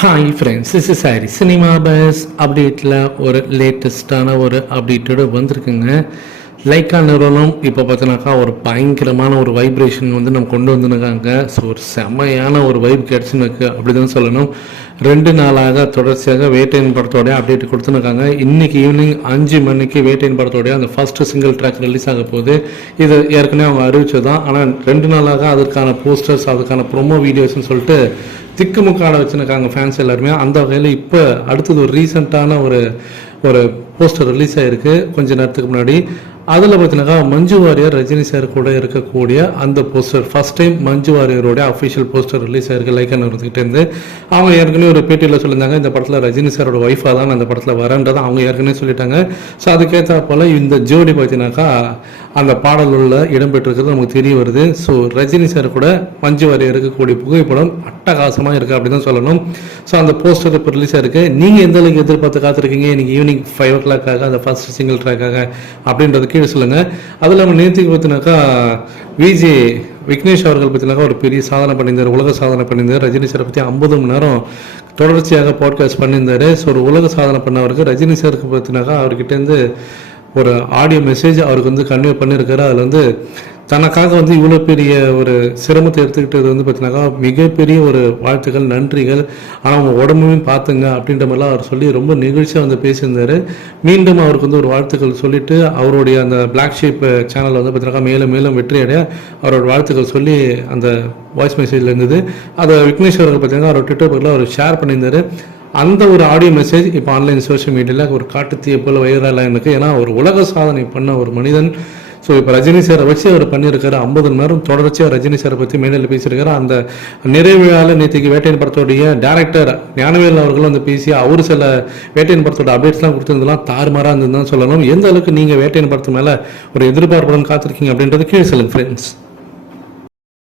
Hi friends is is sorry cinema buzz அப்டேட்டில் ஒரு லேட்டஸ்டான ஒரு அப்டேட்டோடு வந்திருக்குங்க. லைக்கா நிறுவனம் இப்போ பார்த்தீங்கன்னாக்கா ஒரு பயங்கரமான ஒரு வைப்ரேஷன் வந்து நம்ம கொண்டு வந்துருக்காங்க. ஸோ ஒரு செம்மையான ஒரு வைப் கிடச்சுன்னு அப்படி தான் சொல்லணும். ரெண்டு நாளாக தொடர்ச்சியாக வேட்டையின் படத்தோடய அப்டேட் கொடுத்துருக்காங்க. இன்னைக்கு ஈவினிங் அஞ்சு மணிக்கு வேட்டையின் படத்தோடைய அந்த ஃபர்ஸ்ட் சிங்கிள் ட்ராக் ரிலீஸ் ஆக போகுது. இது ஏற்கனவே அவங்க அறிவிச்சது தான் ஆனால் ரெண்டு நாளாக அதற்கான போஸ்டர்ஸ் அதுக்கான ப்ரொமோ வீடியோஸ்னு சொல்லிட்டு திக்குமுக்காட வச்சுருக்காங்க ஃபேன்ஸ் எல்லாருமே. அந்த வகையில் இப்போ அடுத்தது ஒரு ரீசெண்டான ஒரு ஒரு போஸ்டர் ரிலீஸ் ஆகிருக்கு கொஞ்ச நேரத்துக்கு முன்னாடி. அதில் பார்த்தீங்கன்னாக்கா மஞ்சு வாரியர் ரஜினி சார் கூட இருக்கக்கூடிய அந்த போஸ்டர் ஃபர்ஸ்ட் டைம் மஞ்சு வாரியரோட அஃபிஷியல் போஸ்டர் ரிலீஸ் ஆயிருக்கு லைக்கன் இருந்துகிட்டேருந்து அவங்க ஏற்கனவே ஒரு பேட்டியில் சொல்லியிருந்தாங்க இந்த படத்தில் ரஜினி சாரோட ஒய்ஃபாக தான் அந்த படத்தில் வரேன்றதை அவங்க ஏற்கனவே சொல்லிட்டாங்க. ஸோ அதுக்கேற்ற போல் இந்த ஜோடி பார்த்தீங்கன்னாக்கா அந்த பாடலுள்ள இடம்பெற்றிருக்கிறது நமக்கு தெரிய வருது. ஸோ ரஜினி சார் கூட மஞ்சு வாரியர் இருக்கக்கூடிய புகைப்படம் அட்டகாசமாக இருக்குது அப்படி தான் சொல்லணும். ஸோ அந்த போஸ்டர் இப்போ ரிலீஸ் ஆயிருக்கு. நீங்கள் எந்த அளவுக்கு எதிர்பார்த்து காத்திருக்கீங்க? இன்னைக்கு ஈவினிங் ஃபைவ் ஓ கிளாக்காக அந்த ஃபர்ஸ்ட் சிங்கிள் ட்ராக்காக அப்படின்றது கீழே சொல்லுங்கள் அது இல்லாமல் நேற்றுக்கு பார்த்தினாக்கா விஜி விக்னேஷ் அவர்கள் பார்த்தீங்கன்னாக்கா ஒரு பெரிய சாதனை பண்ணியிருந்தார் உலக சாதனை பண்ணியிருந்தார். ரஜினி சாரை பற்றி ஐம்பது மணி நேரம் தொடர்ச்சியாக பாட்காஸ்ட் பண்ணியிருந்தாரு. ஸோ ஒரு உலக சாதனை பண்ணவருக்கு ரஜினி சாருக்கு பார்த்தீங்கன்னாக்கா அவர்கிட்டேருந்து ஒரு ஆடியோ மெசேஜ் அவருக்கு வந்து கன்வே பண்ணியிருக்காரு. அதில் வந்து தனக்காக வந்து இவ்வளோ பெரிய ஒரு சிரமத்தை எடுத்துக்கிட்டது வந்து பார்த்தீங்கன்னாக்கா மிகப்பெரிய ஒரு வாழ்த்துக்கள் நன்றிகள். ஆனால் அவங்க உடம்பையும் பார்த்துங்க அப்படின்ற மாதிரிலாம் அவர் சொல்லி ரொம்ப நிகழ்ச்சியாக வந்து பேசியிருந்தார். மீண்டும் அவருக்கு வந்து ஒரு வாழ்த்துக்கள் சொல்லிட்டு அவருடைய அந்த பிளாக் ஷேப் சேனலில் வந்து பார்த்தீங்கன்னா மேலும் மேலும் வெற்றி அடைய அவரோட வாழ்த்துக்கள் சொல்லி அந்த வாய்ஸ் மெசேஜில் இருந்தது. அதை விக்னேஷ் அவர்கள் பார்த்தீங்கன்னா அவர் ட்விட்டர் பக்கத்தில் அவர் ஷேர் பண்ணியிருந்தாரு. அந்த ஒரு ஆடியோ மெசேஜ் இப்போ ஆன்லைன் சோஷியல் மீடியாவில் ஒரு காட்டுத்தீய போல் வைரலாக எனக்கு ஏன்னா ஒரு உலக சாதனை பண்ண ஒரு மனிதன் ஸோ இப்போ ரஜினி சாரை வச்சு அவர் பண்ணியிருக்காரு. ஐம்பது மணி நேரம் தொடர்ச்சியாக ரஜினி சாரை பற்றி மேடையில் பேசியிருக்காரு. அந்த நிறைவு நேற்றுக்கு வேட்டையின் படத்தோடைய டேரக்டர் ஞானவேல் அவர்களும் வந்து பேசி அவர் சில வேட்டையின் படத்தோட அப்டேட்ஸ்லாம் கொடுத்துருந்தெல்லாம் தாறுமாறாக இருந்ததுன்னு சொல்லணும். எந்த அளவுக்கு நீங்கள் வேட்டையின் படத்து மேலே ஒரு எதிர்பார்ப்புடன் காத்திருக்கீங்க அப்படின்றது கீழே சொல்லுங்கள் ஃப்ரெண்ட்ஸ்